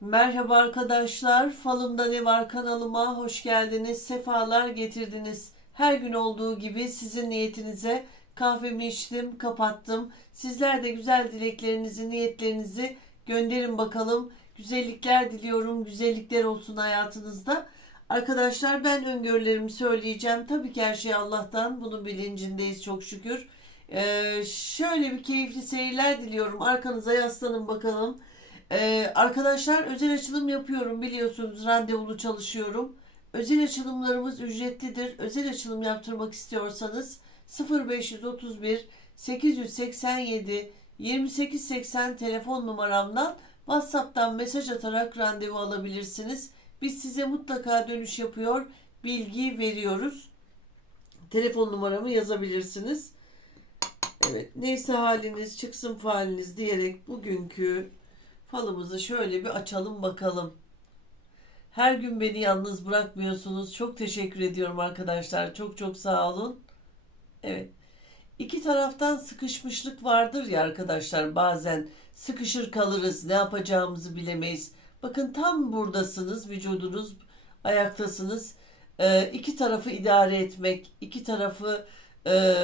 Merhaba arkadaşlar, Falımda Ne Var kanalıma hoş geldiniz, sefalar getirdiniz. Her gün olduğu gibi sizin niyetinize kahvemi içtim, kapattım. Sizler de güzel dileklerinizi, niyetlerinizi gönderin bakalım. Güzellikler diliyorum, güzellikler olsun hayatınızda. Arkadaşlar ben öngörülerimi söyleyeceğim. Tabii ki her şey Allah'tan, bunun bilincindeyiz çok şükür. Ee, şöyle bir keyifli seyirler diliyorum. Arkanıza yaslanın bakalım. Ee, arkadaşlar özel açılım yapıyorum biliyorsunuz randevulu çalışıyorum. Özel açılımlarımız ücretlidir. Özel açılım yaptırmak istiyorsanız 0531 887 2880 telefon numaramdan WhatsApp'tan mesaj atarak randevu alabilirsiniz. Biz size mutlaka dönüş yapıyor, bilgi veriyoruz. Telefon numaramı yazabilirsiniz. Evet, neyse haliniz çıksın faliniz diyerek bugünkü falımızı şöyle bir açalım bakalım. Her gün beni yalnız bırakmıyorsunuz. Çok teşekkür ediyorum arkadaşlar. Çok çok sağ olun. Evet. İki taraftan sıkışmışlık vardır ya arkadaşlar. Bazen sıkışır kalırız. Ne yapacağımızı bilemeyiz. Bakın tam buradasınız. Vücudunuz ayaktasınız. Ee, iki tarafı idare etmek, iki tarafı e,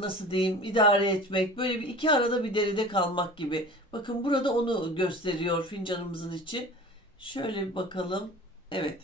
nasıl diyeyim idare etmek böyle bir iki arada bir deride kalmak gibi. Bakın burada onu gösteriyor fincanımızın içi. Şöyle bir bakalım. Evet.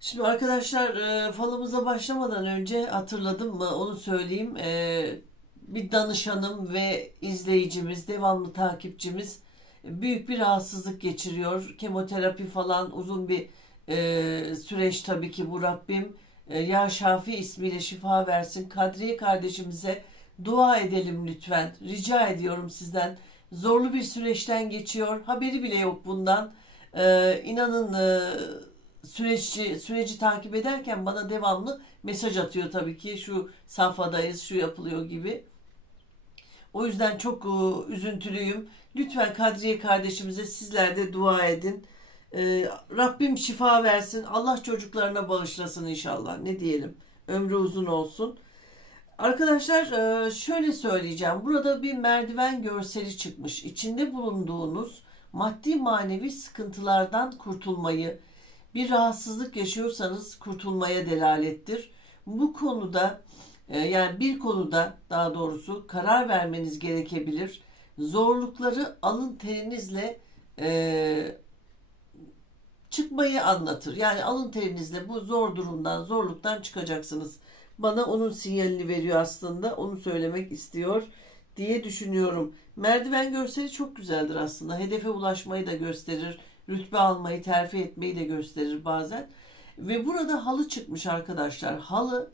Şimdi arkadaşlar e, falımıza başlamadan önce hatırladım mı onu söyleyeyim. E, bir danışanım ve izleyicimiz, devamlı takipçimiz büyük bir rahatsızlık geçiriyor. Kemoterapi falan uzun bir e, süreç tabii ki bu Rabbim. E, ya Şafi ismiyle şifa versin. Kadriye kardeşimize dua edelim lütfen. Rica ediyorum sizden. Zorlu bir süreçten geçiyor. Haberi bile yok bundan. Ee, inanın e, süreci süreci takip ederken bana devamlı mesaj atıyor tabii ki şu safhadayız, şu yapılıyor gibi. O yüzden çok e, üzüntülüyüm. Lütfen Kadriye kardeşimize sizler de dua edin. Ee, Rabbim şifa versin. Allah çocuklarına bağışlasın inşallah. Ne diyelim? Ömrü uzun olsun. Arkadaşlar e, şöyle söyleyeceğim. Burada bir merdiven görseli çıkmış. İçinde bulunduğunuz maddi manevi sıkıntılardan kurtulmayı, bir rahatsızlık yaşıyorsanız kurtulmaya delalettir. Bu konuda e, yani bir konuda daha doğrusu karar vermeniz gerekebilir. Zorlukları alın terinizle e, çıkmayı anlatır. Yani alın terinizle bu zor durumdan, zorluktan çıkacaksınız. Bana onun sinyalini veriyor aslında. Onu söylemek istiyor diye düşünüyorum. Merdiven görseli çok güzeldir aslında. Hedefe ulaşmayı da gösterir. Rütbe almayı, terfi etmeyi de gösterir bazen. Ve burada halı çıkmış arkadaşlar. Halı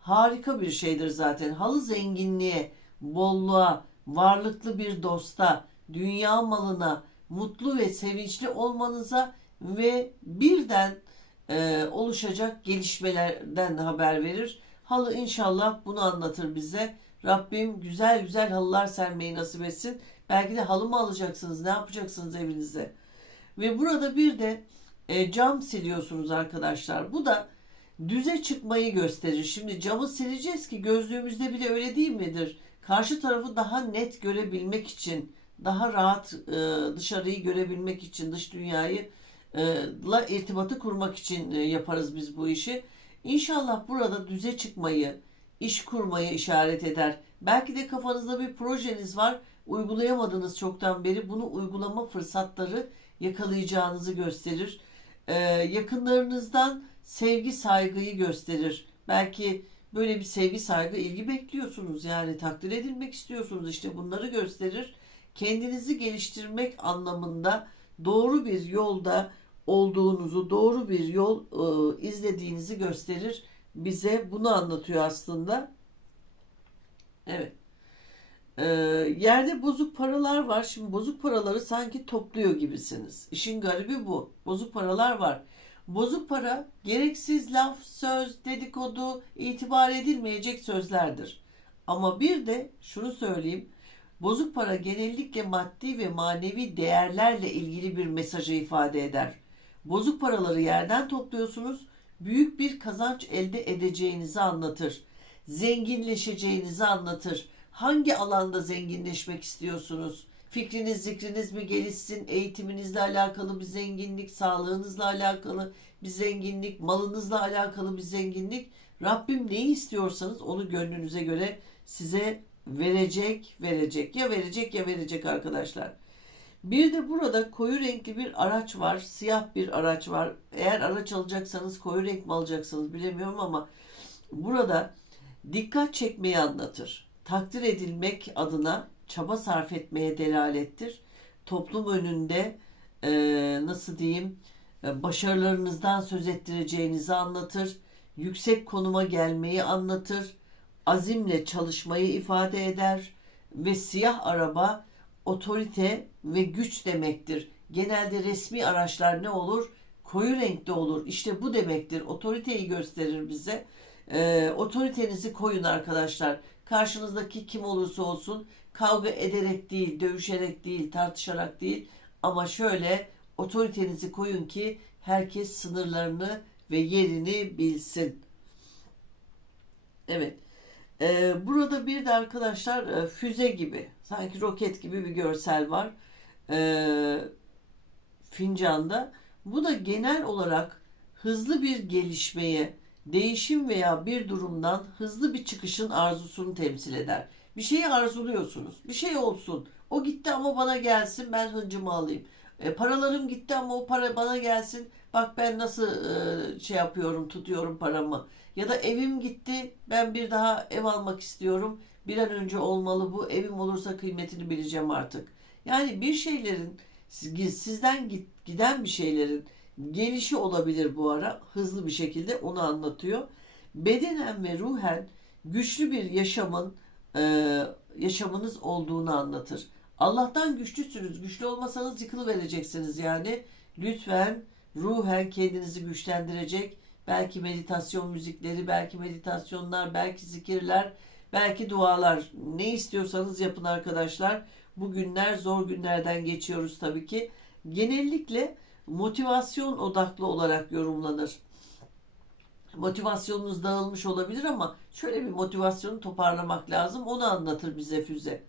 harika bir şeydir zaten. Halı zenginliğe, bolluğa, varlıklı bir dosta, dünya malına, mutlu ve sevinçli olmanıza ve birden e, oluşacak gelişmelerden haber verir. Halı inşallah bunu anlatır bize. Rabbim güzel güzel halılar sermeyi nasip etsin. Belki de halı mı alacaksınız, ne yapacaksınız evinize? Ve burada bir de e, cam siliyorsunuz arkadaşlar. Bu da düze çıkmayı gösterir. Şimdi camı sileceğiz ki gözlüğümüzde bile öyle değil midir? Karşı tarafı daha net görebilmek için, daha rahat e, dışarıyı görebilmek için, dış dünyayı la irtibatı kurmak için yaparız biz bu işi. İnşallah burada düze çıkmayı, iş kurmayı işaret eder. Belki de kafanızda bir projeniz var, uygulayamadınız çoktan beri. Bunu uygulama fırsatları yakalayacağınızı gösterir. Yakınlarınızdan sevgi, saygıyı gösterir. Belki böyle bir sevgi, saygı, ilgi bekliyorsunuz. Yani takdir edilmek istiyorsunuz. İşte bunları gösterir. Kendinizi geliştirmek anlamında doğru bir yolda olduğunuzu, doğru bir yol e, izlediğinizi gösterir. Bize bunu anlatıyor aslında. Evet. E, yerde bozuk paralar var. Şimdi bozuk paraları sanki topluyor gibisiniz. İşin garibi bu. Bozuk paralar var. Bozuk para gereksiz laf, söz, dedikodu, itibar edilmeyecek sözlerdir. Ama bir de şunu söyleyeyim. Bozuk para genellikle maddi ve manevi değerlerle ilgili bir mesajı ifade eder. Bozuk paraları yerden topluyorsunuz, büyük bir kazanç elde edeceğinizi anlatır. Zenginleşeceğinizi anlatır. Hangi alanda zenginleşmek istiyorsunuz? Fikriniz, zikriniz mi gelişsin? Eğitiminizle alakalı bir zenginlik, sağlığınızla alakalı bir zenginlik, malınızla alakalı bir zenginlik. Rabbim neyi istiyorsanız onu gönlünüze göre size verecek, verecek. Ya verecek ya verecek arkadaşlar. Bir de burada koyu renkli bir araç var. Siyah bir araç var. Eğer araç alacaksanız koyu renk mi alacaksınız bilemiyorum ama burada dikkat çekmeyi anlatır. Takdir edilmek adına çaba sarf etmeye delalettir. Toplum önünde e, nasıl diyeyim e, başarılarınızdan söz ettireceğinizi anlatır. Yüksek konuma gelmeyi anlatır. Azimle çalışmayı ifade eder ve siyah araba otorite ve güç demektir. Genelde resmi araçlar ne olur? Koyu renkte olur. İşte bu demektir. Otoriteyi gösterir bize. Ee, otoritenizi koyun arkadaşlar. Karşınızdaki kim olursa olsun kavga ederek değil, dövüşerek değil, tartışarak değil ama şöyle otoritenizi koyun ki herkes sınırlarını ve yerini bilsin. Evet. Ee, burada bir de arkadaşlar e, füze gibi, sanki roket gibi bir görsel var. Ee, fincanda. Bu da genel olarak hızlı bir gelişmeye, değişim veya bir durumdan hızlı bir çıkışın arzusunu temsil eder. Bir şeyi arzuluyorsunuz. Bir şey olsun. O gitti ama bana gelsin ben hıncımı alayım. E, paralarım gitti ama o para bana gelsin. Bak ben nasıl e, şey yapıyorum, tutuyorum paramı. Ya da evim gitti. Ben bir daha ev almak istiyorum. Bir an önce olmalı bu. Evim olursa kıymetini bileceğim artık. Yani bir şeylerin sizden giden bir şeylerin gelişi olabilir bu ara. Hızlı bir şekilde onu anlatıyor. Bedenen ve ruhen güçlü bir yaşamın e, yaşamınız olduğunu anlatır. Allah'tan güçlüsünüz. Güçlü olmasanız yıkılıvereceksiniz yani. Lütfen ruhen kendinizi güçlendirecek belki meditasyon müzikleri, belki meditasyonlar, belki zikirler, belki dualar. Ne istiyorsanız yapın arkadaşlar. Bu günler zor günlerden geçiyoruz tabii ki. Genellikle motivasyon odaklı olarak yorumlanır. Motivasyonunuz dağılmış olabilir ama şöyle bir motivasyonu toparlamak lazım. Onu anlatır bize füze.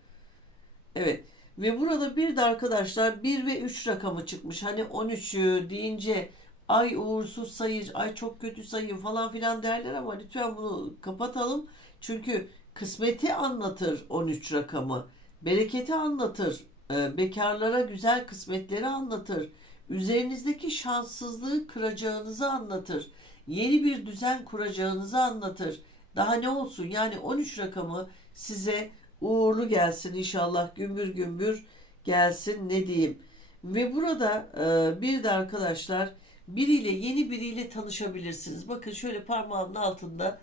Evet. Ve burada bir de arkadaşlar 1 ve 3 rakamı çıkmış. Hani 13'ü deyince ay uğursuz sayı, ay çok kötü sayı falan filan derler ama lütfen bunu kapatalım. Çünkü kısmeti anlatır 13 rakamı. Bereketi anlatır. E, bekarlara güzel kısmetleri anlatır. Üzerinizdeki şanssızlığı kıracağınızı anlatır. Yeni bir düzen kuracağınızı anlatır. Daha ne olsun yani 13 rakamı size uğurlu gelsin inşallah gümbür gümbür gelsin ne diyeyim. Ve burada e, bir de arkadaşlar biriyle yeni biriyle tanışabilirsiniz. Bakın şöyle parmağımın altında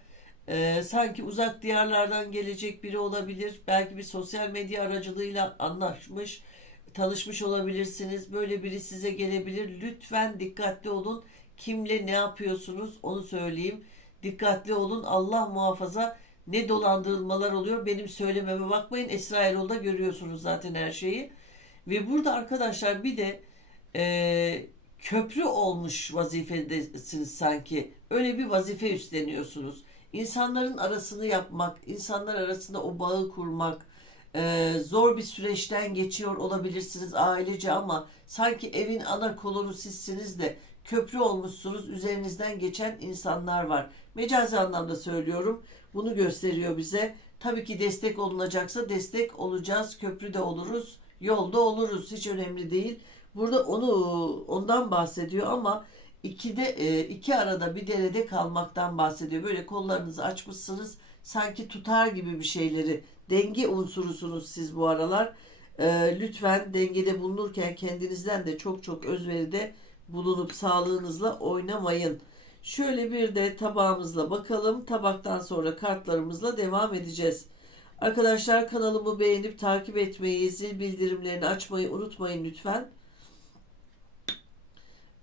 e, sanki uzak diyarlardan gelecek biri olabilir. Belki bir sosyal medya aracılığıyla anlaşmış, tanışmış olabilirsiniz. Böyle biri size gelebilir. Lütfen dikkatli olun. Kimle ne yapıyorsunuz onu söyleyeyim. Dikkatli olun. Allah muhafaza ne dolandırılmalar oluyor. Benim söylememe bakmayın. Esra Erol'da görüyorsunuz zaten her şeyi. Ve burada arkadaşlar bir de e, köprü olmuş vazifedesiniz sanki. Öyle bir vazife üstleniyorsunuz. İnsanların arasını yapmak, insanlar arasında o bağı kurmak, e, zor bir süreçten geçiyor olabilirsiniz ailece ama sanki evin ana kolonu sizsiniz de köprü olmuşsunuz. Üzerinizden geçen insanlar var. Mecazi anlamda söylüyorum. Bunu gösteriyor bize. Tabii ki destek olunacaksa destek olacağız. Köprü de oluruz. Yolda oluruz. Hiç önemli değil. Burada onu ondan bahsediyor ama ikide e, iki arada bir derede kalmaktan bahsediyor. Böyle kollarınızı açmışsınız sanki tutar gibi bir şeyleri. Denge unsurusunuz siz bu aralar. E, lütfen dengede bulunurken kendinizden de çok çok özveride bulunup sağlığınızla oynamayın. Şöyle bir de tabağımızla bakalım. Tabaktan sonra kartlarımızla devam edeceğiz. Arkadaşlar kanalımı beğenip takip etmeyi, zil bildirimlerini açmayı unutmayın lütfen.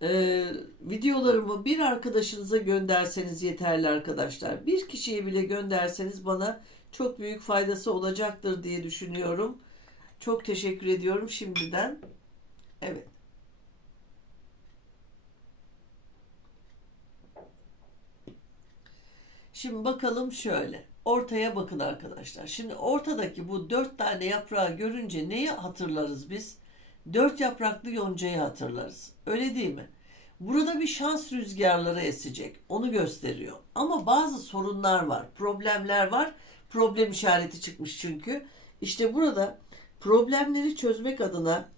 Ee, videolarımı bir arkadaşınıza gönderseniz yeterli arkadaşlar. Bir kişiye bile gönderseniz bana çok büyük faydası olacaktır diye düşünüyorum. Çok teşekkür ediyorum şimdiden. Evet. Şimdi bakalım şöyle. ortaya bakın arkadaşlar. Şimdi ortadaki bu dört tane yaprağı görünce neyi hatırlarız biz? Dört yapraklı yoncayı hatırlarız. Öyle değil mi? Burada bir şans rüzgarları esecek. Onu gösteriyor. Ama bazı sorunlar var. Problemler var. Problem işareti çıkmış çünkü. İşte burada problemleri çözmek adına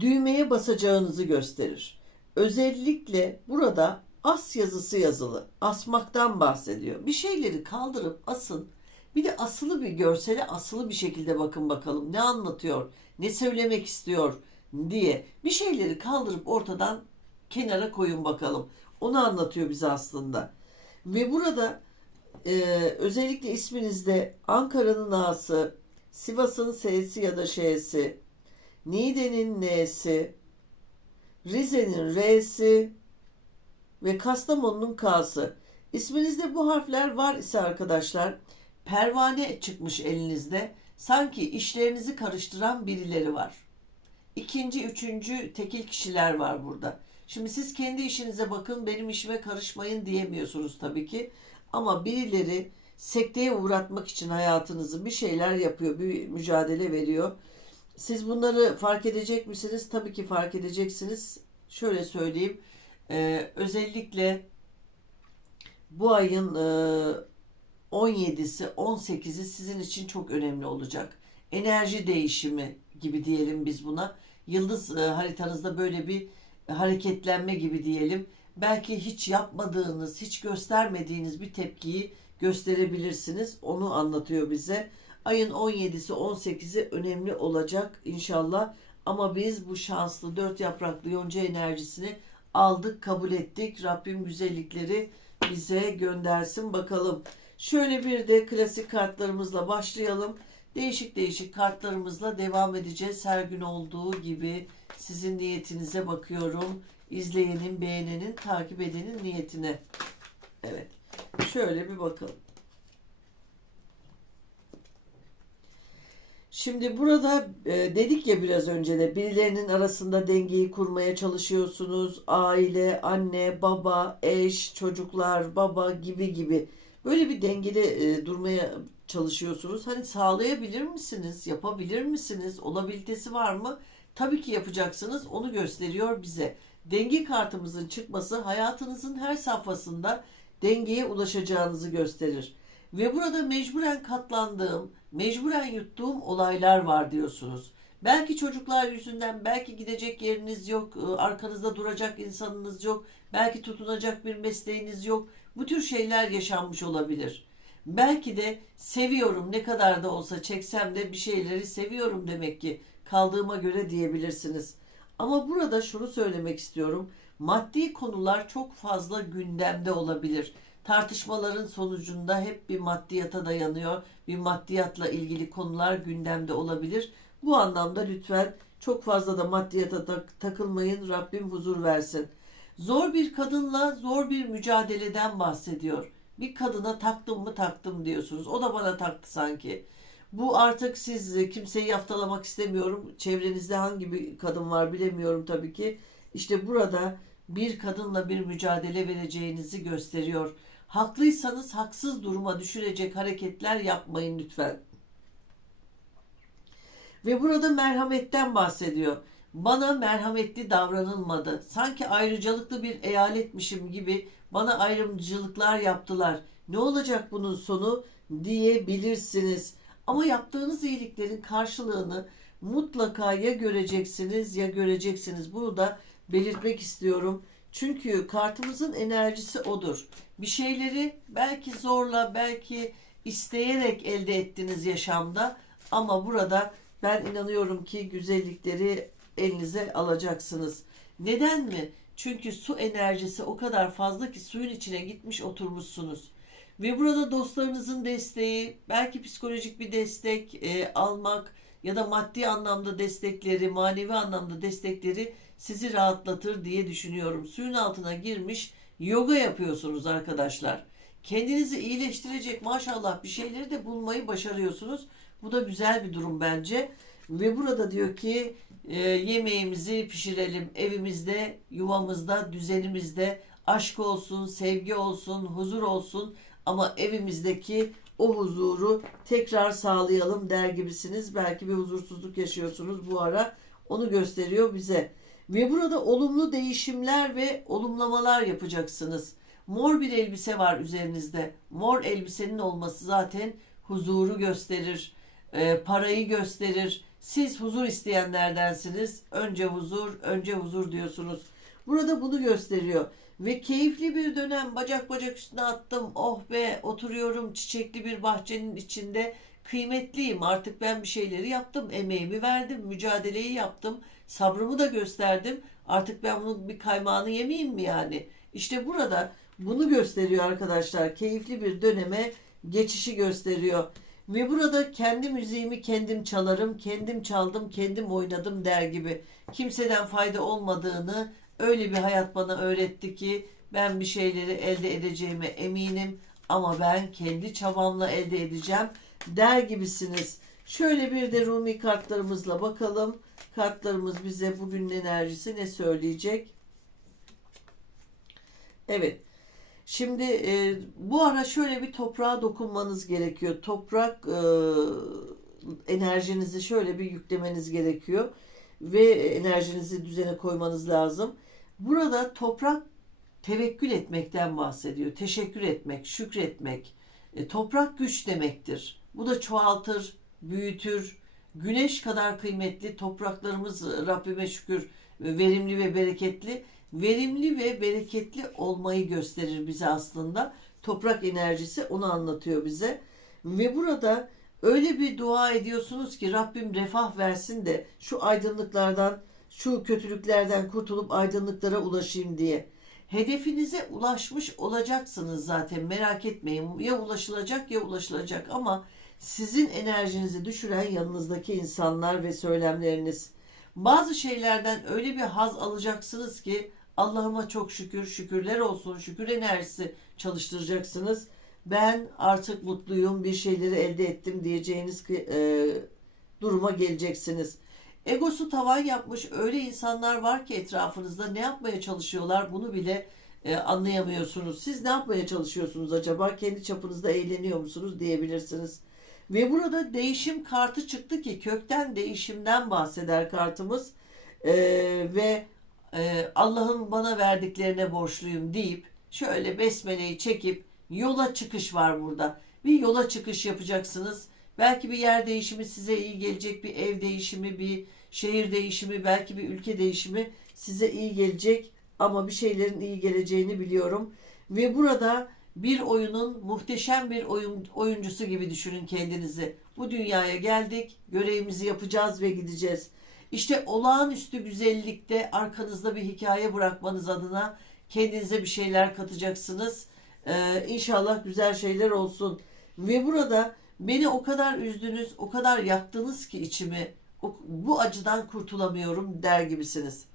düğmeye basacağınızı gösterir. Özellikle burada as yazısı yazılı. Asmaktan bahsediyor. Bir şeyleri kaldırıp asın. Bir de asılı bir görsele asılı bir şekilde bakın bakalım ne anlatıyor, ne söylemek istiyor diye. Bir şeyleri kaldırıp ortadan kenara koyun bakalım. Onu anlatıyor bize aslında. Ve burada e, özellikle isminizde Ankara'nın A'sı, Sivas'ın S'si ya da Ş'si, Niğde'nin N'si, Rize'nin R'si ve Kastamonu'nun K'sı. İsminizde bu harfler var ise arkadaşlar pervane çıkmış elinizde. Sanki işlerinizi karıştıran birileri var. İkinci, üçüncü tekil kişiler var burada. Şimdi siz kendi işinize bakın benim işime karışmayın diyemiyorsunuz tabii ki. Ama birileri sekteye uğratmak için hayatınızı bir şeyler yapıyor, bir mücadele veriyor. Siz bunları fark edecek misiniz? Tabii ki fark edeceksiniz. Şöyle söyleyeyim. Ee, özellikle bu ayın e, 17'si, 18'i sizin için çok önemli olacak. Enerji değişimi gibi diyelim biz buna. Yıldız e, haritanızda böyle bir hareketlenme gibi diyelim. Belki hiç yapmadığınız, hiç göstermediğiniz bir tepkiyi gösterebilirsiniz. Onu anlatıyor bize. Ayın 17'si 18'i önemli olacak inşallah. Ama biz bu şanslı dört yapraklı yonca enerjisini aldık, kabul ettik. Rabbim güzellikleri bize göndersin bakalım. Şöyle bir de klasik kartlarımızla başlayalım. Değişik değişik kartlarımızla devam edeceğiz. Her gün olduğu gibi sizin niyetinize bakıyorum. İzleyenin, beğenenin, takip edenin niyetine. Evet. Şöyle bir bakalım. Şimdi burada e, dedik ya biraz önce de birilerinin arasında dengeyi kurmaya çalışıyorsunuz. Aile, anne, baba, eş, çocuklar, baba gibi gibi. Böyle bir dengede e, durmaya çalışıyorsunuz. Hani sağlayabilir misiniz? Yapabilir misiniz? Olabilitesi var mı? Tabii ki yapacaksınız. Onu gösteriyor bize. Denge kartımızın çıkması hayatınızın her safhasında dengeye ulaşacağınızı gösterir. Ve burada mecburen katlandığım, mecburen yuttuğum olaylar var diyorsunuz. Belki çocuklar yüzünden, belki gidecek yeriniz yok, e, arkanızda duracak insanınız yok, belki tutunacak bir mesleğiniz yok. Bu tür şeyler yaşanmış olabilir. Belki de seviyorum ne kadar da olsa çeksem de bir şeyleri seviyorum demek ki kaldığıma göre diyebilirsiniz. Ama burada şunu söylemek istiyorum. Maddi konular çok fazla gündemde olabilir. Tartışmaların sonucunda hep bir maddiyata dayanıyor. Bir maddiyatla ilgili konular gündemde olabilir. Bu anlamda lütfen çok fazla da maddiyata tak- takılmayın. Rabbim huzur versin. Zor bir kadınla zor bir mücadeleden bahsediyor. Bir kadına taktım mı taktım diyorsunuz. O da bana taktı sanki. Bu artık siz kimseyi yaftalamak istemiyorum. Çevrenizde hangi bir kadın var bilemiyorum tabii ki. İşte burada bir kadınla bir mücadele vereceğinizi gösteriyor. Haklıysanız haksız duruma düşürecek hareketler yapmayın lütfen. Ve burada merhametten bahsediyor. Bana merhametli davranılmadı. Sanki ayrıcalıklı bir eyaletmişim gibi bana ayrımcılıklar yaptılar. Ne olacak bunun sonu diyebilirsiniz. Ama yaptığınız iyiliklerin karşılığını mutlaka ya göreceksiniz ya göreceksiniz. Bunu da belirtmek istiyorum. Çünkü kartımızın enerjisi odur. Bir şeyleri belki zorla, belki isteyerek elde ettiniz yaşamda ama burada ben inanıyorum ki güzellikleri elinize alacaksınız. Neden mi? Çünkü su enerjisi o kadar fazla ki suyun içine gitmiş oturmuşsunuz. Ve burada dostlarınızın desteği, belki psikolojik bir destek e, almak ya da maddi anlamda destekleri, manevi anlamda destekleri sizi rahatlatır diye düşünüyorum. Suyun altına girmiş yoga yapıyorsunuz arkadaşlar. Kendinizi iyileştirecek maşallah bir şeyleri de bulmayı başarıyorsunuz. Bu da güzel bir durum bence. Ve burada diyor ki e, yemeğimizi pişirelim evimizde, yuvamızda, düzenimizde aşk olsun, sevgi olsun, huzur olsun. ama evimizdeki o huzuru tekrar sağlayalım der gibisiniz. Belki bir huzursuzluk yaşıyorsunuz bu ara. Onu gösteriyor bize. Ve burada olumlu değişimler ve olumlamalar yapacaksınız. Mor bir elbise var üzerinizde. Mor elbisenin olması zaten huzuru gösterir, e, parayı gösterir. Siz huzur isteyenlerdensiniz. Önce huzur, önce huzur diyorsunuz. Burada bunu gösteriyor. Ve keyifli bir dönem bacak bacak üstüne attım. Oh be oturuyorum çiçekli bir bahçenin içinde. Kıymetliyim artık ben bir şeyleri yaptım. Emeğimi verdim, mücadeleyi yaptım. Sabrımı da gösterdim. Artık ben bunun bir kaymağını yemeyeyim mi yani? İşte burada bunu gösteriyor arkadaşlar. Keyifli bir döneme geçişi gösteriyor. Ve burada kendi müziğimi kendim çalarım, kendim çaldım, kendim oynadım der gibi. Kimseden fayda olmadığını öyle bir hayat bana öğretti ki ben bir şeyleri elde edeceğime eminim ama ben kendi çabamla elde edeceğim der gibisiniz. Şöyle bir de Rumi kartlarımızla bakalım. Kartlarımız bize bugünün enerjisi ne söyleyecek? Evet. Şimdi e, bu ara şöyle bir toprağa dokunmanız gerekiyor. Toprak e, enerjinizi şöyle bir yüklemeniz gerekiyor ve enerjinizi düzene koymanız lazım. Burada toprak tevekkül etmekten bahsediyor. Teşekkür etmek, şükretmek. E, toprak güç demektir. Bu da çoğaltır, büyütür. Güneş kadar kıymetli topraklarımız Rabbime şükür e, verimli ve bereketli verimli ve bereketli olmayı gösterir bize aslında. Toprak enerjisi onu anlatıyor bize. Ve burada öyle bir dua ediyorsunuz ki Rabbim refah versin de şu aydınlıklardan, şu kötülüklerden kurtulup aydınlıklara ulaşayım diye. Hedefinize ulaşmış olacaksınız zaten merak etmeyin. Ya ulaşılacak ya ulaşılacak ama sizin enerjinizi düşüren yanınızdaki insanlar ve söylemleriniz. Bazı şeylerden öyle bir haz alacaksınız ki Allah'ıma çok şükür, şükürler olsun, şükür enerjisi çalıştıracaksınız. Ben artık mutluyum, bir şeyleri elde ettim diyeceğiniz e, duruma geleceksiniz. Egosu tavan yapmış öyle insanlar var ki etrafınızda ne yapmaya çalışıyorlar bunu bile e, anlayamıyorsunuz. Siz ne yapmaya çalışıyorsunuz acaba? Kendi çapınızda eğleniyor musunuz diyebilirsiniz. Ve burada değişim kartı çıktı ki kökten değişimden bahseder kartımız. E, ve e, Allah'ın bana verdiklerine borçluyum deyip şöyle besmeleyi çekip yola çıkış var burada. Bir yola çıkış yapacaksınız. Belki bir yer değişimi size iyi gelecek, bir ev değişimi, bir şehir değişimi, belki bir ülke değişimi size iyi gelecek ama bir şeylerin iyi geleceğini biliyorum. Ve burada bir oyunun muhteşem bir oyun, oyuncusu gibi düşünün kendinizi. Bu dünyaya geldik, görevimizi yapacağız ve gideceğiz. İşte olağanüstü güzellikte arkanızda bir hikaye bırakmanız adına kendinize bir şeyler katacaksınız. Ee, inşallah güzel şeyler olsun. Ve burada beni o kadar üzdünüz, o kadar yaktınız ki içimi. Bu acıdan kurtulamıyorum der gibisiniz.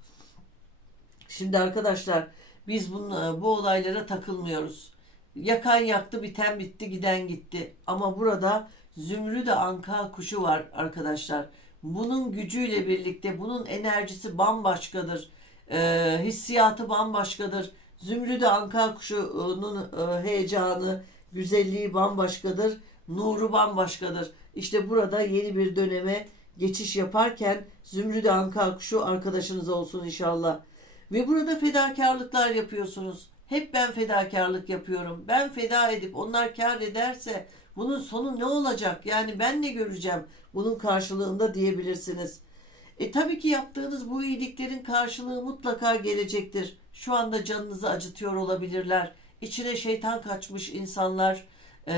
Şimdi arkadaşlar biz bunu, bu olaylara takılmıyoruz. Yakan yaktı, biten bitti, giden gitti. Ama burada zümrüde anka kuşu var arkadaşlar. Bunun gücüyle birlikte bunun enerjisi bambaşkadır. E, hissiyatı bambaşkadır. Zümrüdü anka kuşunun e, heyecanı, güzelliği bambaşkadır. Nuru bambaşkadır. İşte burada yeni bir döneme geçiş yaparken Zümrüdü anka kuşu arkadaşınız olsun inşallah. Ve burada fedakarlıklar yapıyorsunuz. Hep ben fedakarlık yapıyorum. Ben feda edip onlar kar ederse bunun sonu ne olacak? Yani ben ne göreceğim bunun karşılığında diyebilirsiniz. E tabii ki yaptığınız bu iyiliklerin karşılığı mutlaka gelecektir. Şu anda canınızı acıtıyor olabilirler. İçine şeytan kaçmış insanlar, e,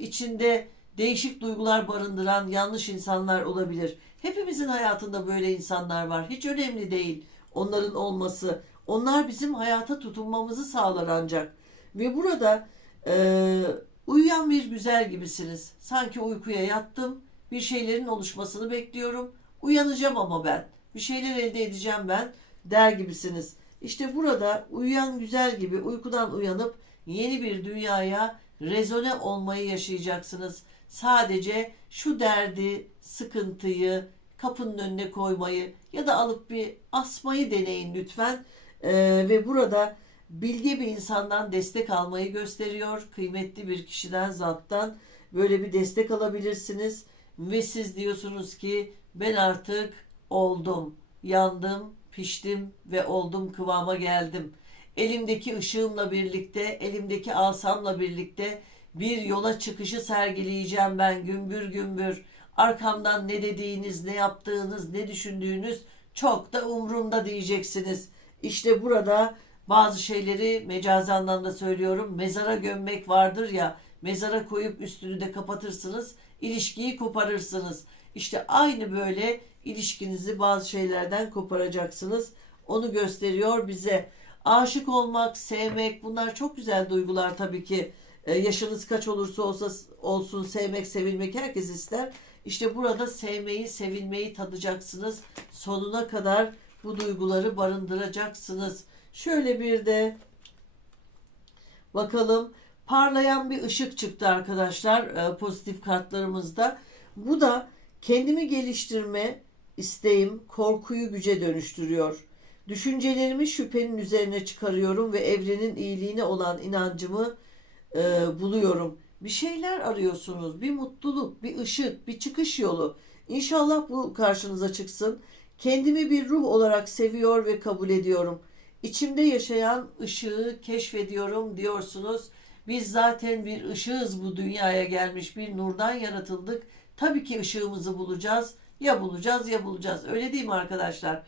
içinde değişik duygular barındıran yanlış insanlar olabilir. Hepimizin hayatında böyle insanlar var. Hiç önemli değil onların olması. Onlar bizim hayata tutunmamızı sağlar ancak. Ve burada e, uyuyan bir güzel gibisiniz. Sanki uykuya yattım, bir şeylerin oluşmasını bekliyorum. Uyanacağım ama ben. Bir şeyler elde edeceğim ben der gibisiniz. İşte burada uyuyan güzel gibi uykudan uyanıp yeni bir dünyaya rezone olmayı yaşayacaksınız. Sadece şu derdi, sıkıntıyı kapının önüne koymayı ya da alıp bir asmayı deneyin lütfen. Ee, ve burada bilge bir insandan destek almayı gösteriyor. Kıymetli bir kişiden, zattan böyle bir destek alabilirsiniz. Ve siz diyorsunuz ki ben artık oldum, yandım, piştim ve oldum kıvama geldim. Elimdeki ışığımla birlikte, elimdeki asamla birlikte bir yola çıkışı sergileyeceğim ben gümbür gümbür. Arkamdan ne dediğiniz, ne yaptığınız, ne düşündüğünüz çok da umurumda diyeceksiniz. İşte burada bazı şeyleri mecazi anlamda söylüyorum. Mezara gömmek vardır ya, mezara koyup üstünü de kapatırsınız, ilişkiyi koparırsınız. İşte aynı böyle ilişkinizi bazı şeylerden koparacaksınız. Onu gösteriyor bize. Aşık olmak, sevmek bunlar çok güzel duygular tabii ki. Ee, yaşınız kaç olursa olsa olsun sevmek, sevilmek herkes ister. İşte burada sevmeyi, sevilmeyi tadacaksınız. Sonuna kadar bu duyguları barındıracaksınız. Şöyle bir de bakalım parlayan bir ışık çıktı arkadaşlar e, pozitif kartlarımızda. Bu da kendimi geliştirme isteğim korkuyu güce dönüştürüyor. Düşüncelerimi şüphenin üzerine çıkarıyorum ve evrenin iyiliğine olan inancımı e, buluyorum. Bir şeyler arıyorsunuz, bir mutluluk, bir ışık, bir çıkış yolu. İnşallah bu karşınıza çıksın. Kendimi bir ruh olarak seviyor ve kabul ediyorum. İçimde yaşayan ışığı keşfediyorum diyorsunuz. Biz zaten bir ışığız bu dünyaya gelmiş bir nurdan yaratıldık. Tabii ki ışığımızı bulacağız. Ya bulacağız ya bulacağız. Öyle değil mi arkadaşlar?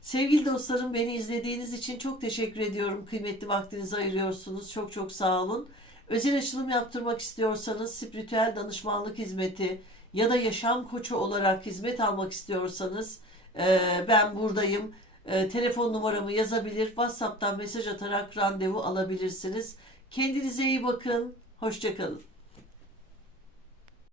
Sevgili dostlarım beni izlediğiniz için çok teşekkür ediyorum. Kıymetli vaktinizi ayırıyorsunuz. Çok çok sağ olun. Özel açılım yaptırmak istiyorsanız, spiritüel danışmanlık hizmeti ya da yaşam koçu olarak hizmet almak istiyorsanız e, ben buradayım. E, telefon numaramı yazabilir, WhatsApp'tan mesaj atarak randevu alabilirsiniz. Kendinize iyi bakın. Hoşçakalın.